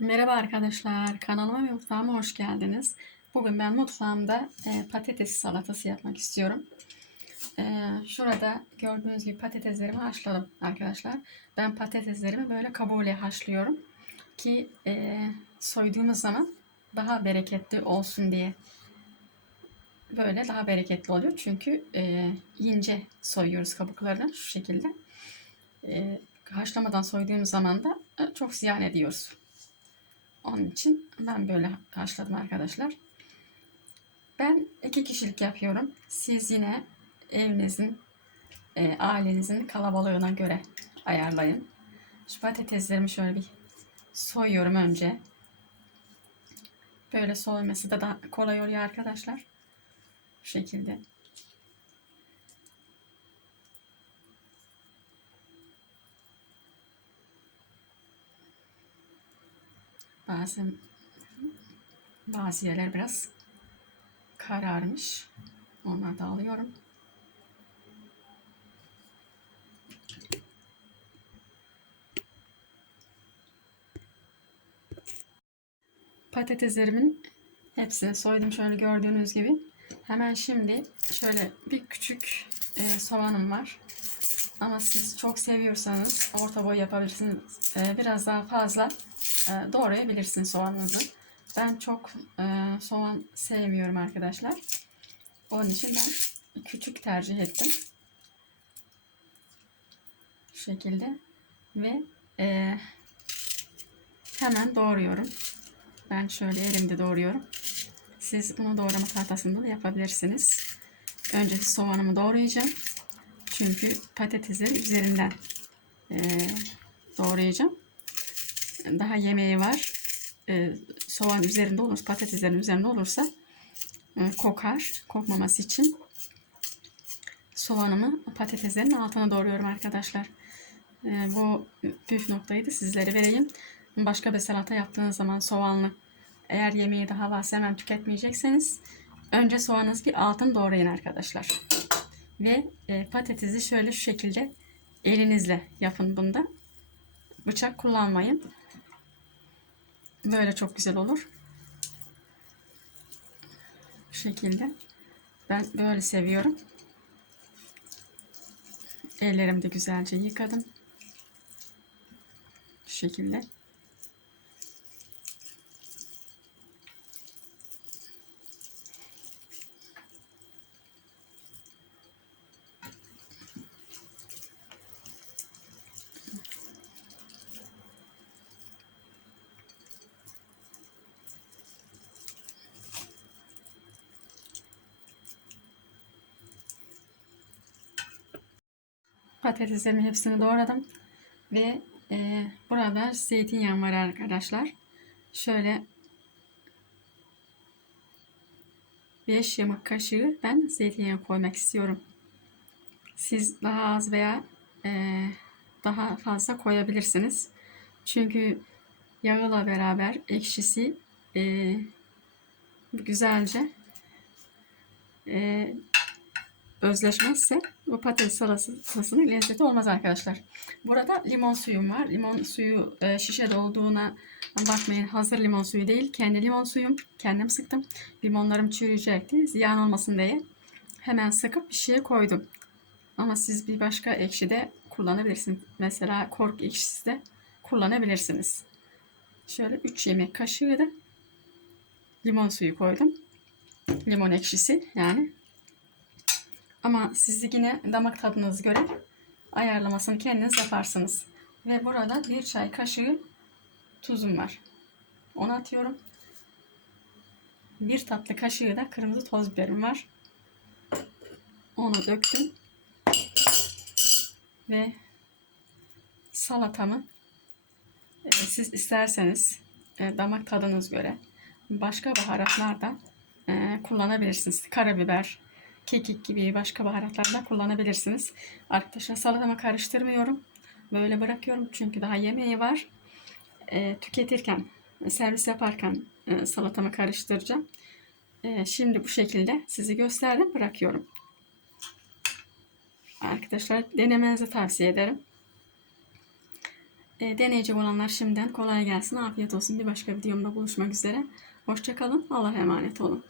Merhaba arkadaşlar, kanalıma ve mutfağıma hoş geldiniz. Bugün ben mutfağımda e, patates salatası yapmak istiyorum. E, şurada gördüğünüz gibi patateslerimi haşladım arkadaşlar. Ben patateslerimi böyle kabuğuyla haşlıyorum ki e, soyduğumuz zaman daha bereketli olsun diye. Böyle daha bereketli oluyor çünkü e, ince soyuyoruz kabuklarını şu şekilde. E, haşlamadan soyduğumuz zaman da e, çok ziyan ediyoruz. Onun için ben böyle haşladım arkadaşlar. Ben iki kişilik yapıyorum. Siz yine evinizin, e, ailenizin kalabalığına göre ayarlayın. Şu patateslerimi şöyle bir soyuyorum önce. Böyle soyması da daha kolay oluyor arkadaşlar. Bu şekilde. Bazen bazı yerler biraz kararmış. Onları da alıyorum. Patateslerimin hepsini soydum şöyle gördüğünüz gibi. Hemen şimdi şöyle bir küçük e, soğanım var. Ama siz çok seviyorsanız orta boy yapabilirsiniz. E, biraz daha fazla e, doğrayabilirsiniz soğanınızı. Ben çok e, soğan sevmiyorum arkadaşlar. Onun için ben küçük tercih ettim. Şu şekilde. Ve e, hemen doğruyorum. Ben şöyle elimde doğruyorum. Siz bunu doğrama tahtasında da yapabilirsiniz. Önce soğanımı doğrayacağım. Çünkü patatesleri üzerinden e, doğrayacağım. Daha yemeği var. E, soğan üzerinde olursa, patateslerin üzerinde olursa e, kokar. Kokmaması için soğanımı patateslerin altına doğruyorum arkadaşlar. E, bu püf noktayı da sizlere vereyim. Başka bir salata yaptığınız zaman soğanlı eğer yemeği daha varsa hemen tüketmeyecekseniz önce soğanınızı bir altın doğrayın arkadaşlar. Ve e, patatesi şöyle şu şekilde elinizle yapın bunda. Bıçak kullanmayın. Böyle çok güzel olur. Bu şekilde. Ben böyle seviyorum. Ellerimi de güzelce yıkadım. Şu şekilde. Patateslerimin hepsini doğradım. Ve e, burada zeytinyağı var arkadaşlar. Şöyle 5 yemek kaşığı ben zeytinyağı koymak istiyorum. Siz daha az veya e, daha fazla koyabilirsiniz. Çünkü yağla beraber ekşisi e, güzelce e, özleşmezse bu patates salatasının lezzeti olmaz arkadaşlar. Burada limon suyum var. Limon suyu e, şişede olduğuna bakmayın. Hazır limon suyu değil. Kendi limon suyum. Kendim sıktım. Limonlarım çürüyecekti. Ziyan olmasın diye. Hemen sıkıp bir şeye koydum. Ama siz bir başka ekşi de kullanabilirsiniz. Mesela kork ekşisi de kullanabilirsiniz. Şöyle 3 yemek kaşığı da limon suyu koydum. Limon ekşisi yani ama siz yine damak tadınız göre ayarlamasını kendiniz yaparsınız. Ve burada bir çay kaşığı tuzum var. Onu atıyorum. Bir tatlı kaşığı da kırmızı toz biberim var. Onu döktüm. Ve salatamı e, siz isterseniz e, damak tadınız göre başka baharatlar da e, kullanabilirsiniz. Karabiber, kekik gibi başka baharatlar da kullanabilirsiniz. Arkadaşlar salatama karıştırmıyorum. Böyle bırakıyorum çünkü daha yemeği var. E, tüketirken, servis yaparken e, salatamı karıştıracağım. E, şimdi bu şekilde sizi gösterdim bırakıyorum. Arkadaşlar denemenizi tavsiye ederim. E, deneyecek olanlar şimdiden kolay gelsin. Afiyet olsun. Bir başka videomda buluşmak üzere. Hoşçakalın. Allah'a emanet olun.